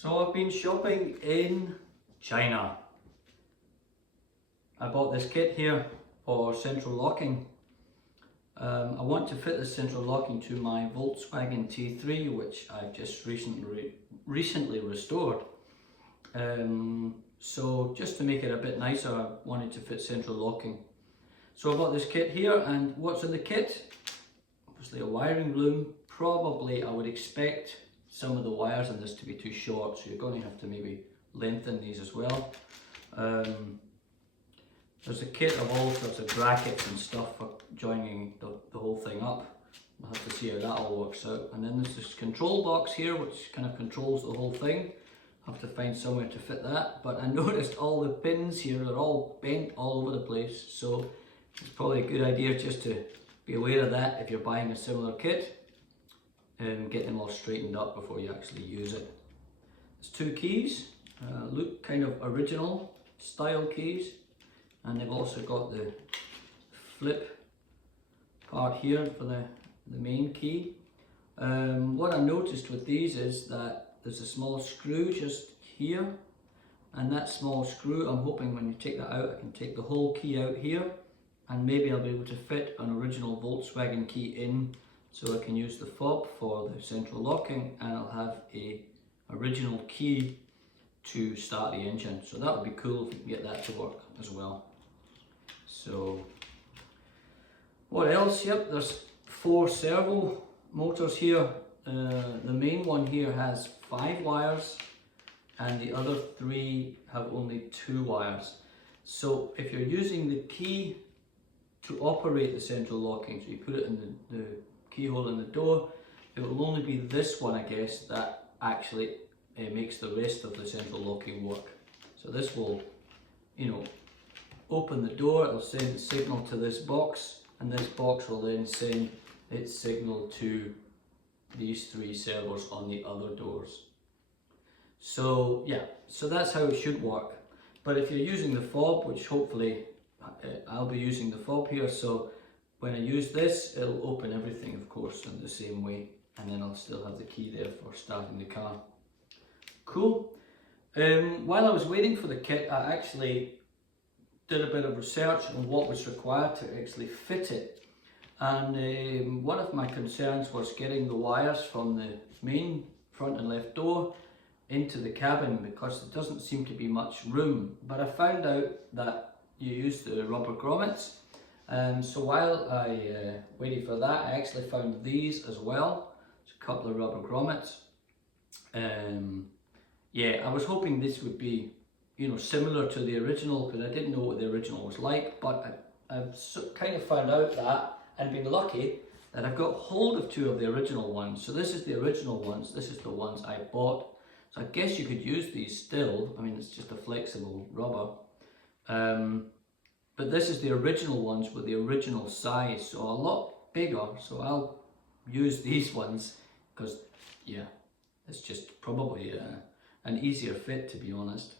So I've been shopping in China. I bought this kit here for central locking. I want to fit the central locking to my Volkswagen T3, which I've just recently restored. So just to make it a bit nicer, I wanted to fit central locking. So I bought this kit here, and what's in the kit? Obviously a wiring loom. Probably I would expect some of the wires in this to be too short, so you're going to have to maybe lengthen these as well. There's a kit of all sorts of brackets and stuff for joining the whole thing up. We'll have to see how that all works out. And then there's this control box here which kind of controls the whole thing. Have to find somewhere to fit that, but I noticed all the pins here are all bent all over the place, so it's probably a good idea just to be aware of that if you're buying a similar kit and get them all straightened up before you actually use it. There's two keys, look kind of original style keys, and they've also got the flip part here for the main key. What I noticed with these is that there's a small screw just here, and that small screw, I'm hoping when you take that out, I can take the whole key out here, and maybe I'll be able to fit an original Volkswagen key in, so I can use the fob for the central locking, and I'll have a original key to start the engine. So that would be cool if you can get that to work as well. So what else? Yep, there's 4 servo motors here. The main one here has 5 wires, and the other 3 have only 2 wires. So if you're using the key to operate the central locking, so you put it in the keyhole in the door, it will only be this one, I guess, that actually makes the rest of the central locking work. So this will, open the door, it'll send the signal to this box, and this box will then send its signal to these 3 servos on the other doors. So yeah, so that's how it should work. But if you're using the fob, which hopefully I'll be using the fob here, so when I use this, it'll open everything, of course, in the same way, and then I'll still have the key there for starting the car. Cool. While I was waiting for the kit, I actually did a bit of research on what was required to actually fit it. And one of my concerns was getting the wires from the main front and left door into the cabin, because there doesn't seem to be much room. But I found out that you use the rubber grommets. So while I waited for that, I actually found these as well. It's a couple of rubber grommets. Yeah, I was hoping this would be, similar to the original, because I didn't know what the original was like, but I've kind of found out that, and been lucky that I've got hold of 2 of the original ones. So this is the original ones, this is the ones I bought. So I guess you could use these still. I mean, it's just a flexible rubber. But this is the original ones with the original size, so a lot bigger. So I'll use these ones because, yeah, it's just probably an easier fit, to be honest.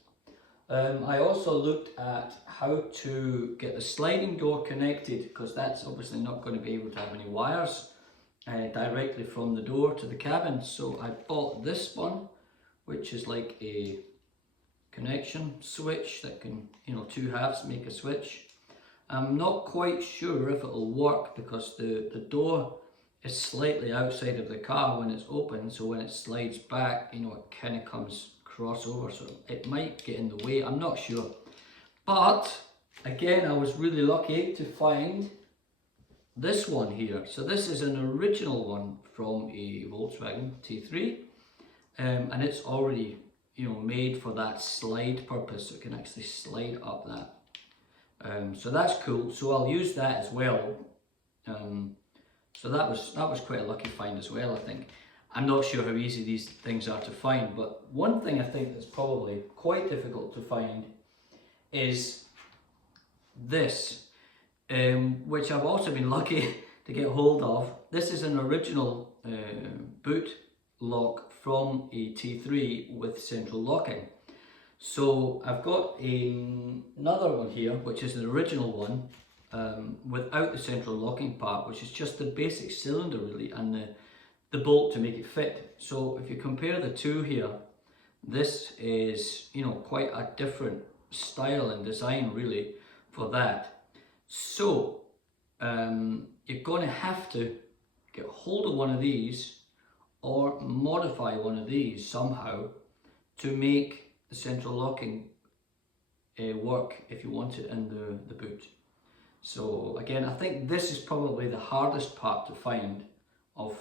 I also looked at how to get the sliding door connected, because that's obviously not going to be able to have any wires directly from the door to the cabin. So I bought this one, which is like a connection switch that can, 2 halves make a switch. I'm not quite sure if it'll work, because the door is slightly outside of the car when it's open, so when it slides back, it kind of comes crossover, so it might get in the way. I'm not sure. But again, I was really lucky to find this one here. So this is an original one from a Volkswagen T3, and it's already made for that slide purpose, so it can actually slide up that. So that's cool. So I'll use that as well. So that was quite a lucky find as well, I think. I'm not sure how easy these things are to find, but one thing I think that's probably quite difficult to find is this, which I've also been lucky to get hold of. This is an original boot lock from a T3 with central locking. So I've got another one here, which is an original one without the central locking part, which is just the basic cylinder really, and the bolt to make it fit. So if you compare the two here, This is, you know, quite a different style and design really for that. So you're going to have to get hold of one of these or modify one of these somehow to make the central locking work if you want it in the boot. So again, I think this is probably the hardest part to find of,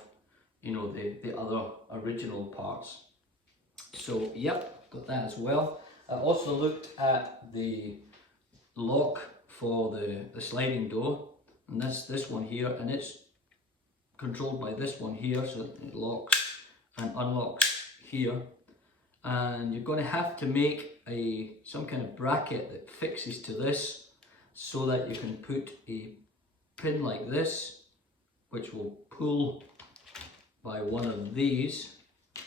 you know, the other original parts. So yep, got that as well. I also looked at the lock for the sliding door, and that's this one here, and it's controlled by this one here, so it locks and unlocks here. And you're going to have to make some kind of bracket that fixes to this, so that you can put a pin like this, which will pull by one of these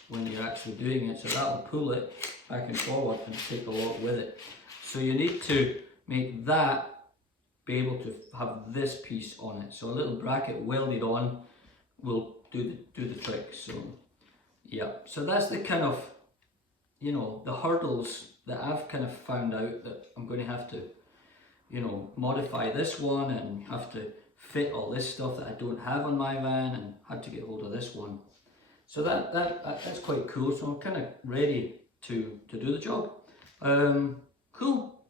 when you're actually doing it. So that will pull it back and forward and take the lock with it. So you need to make that be able to have this piece on it. So a little bracket welded on will do the trick. So yeah, so that's the kind of, you know, the hurdles that I've kind of found out that I'm going to have to, you know, modify this one and have to fit all this stuff that I don't have on my van, and had to get hold of this one. So that's quite cool. So I'm kind of ready to do the job. Cool.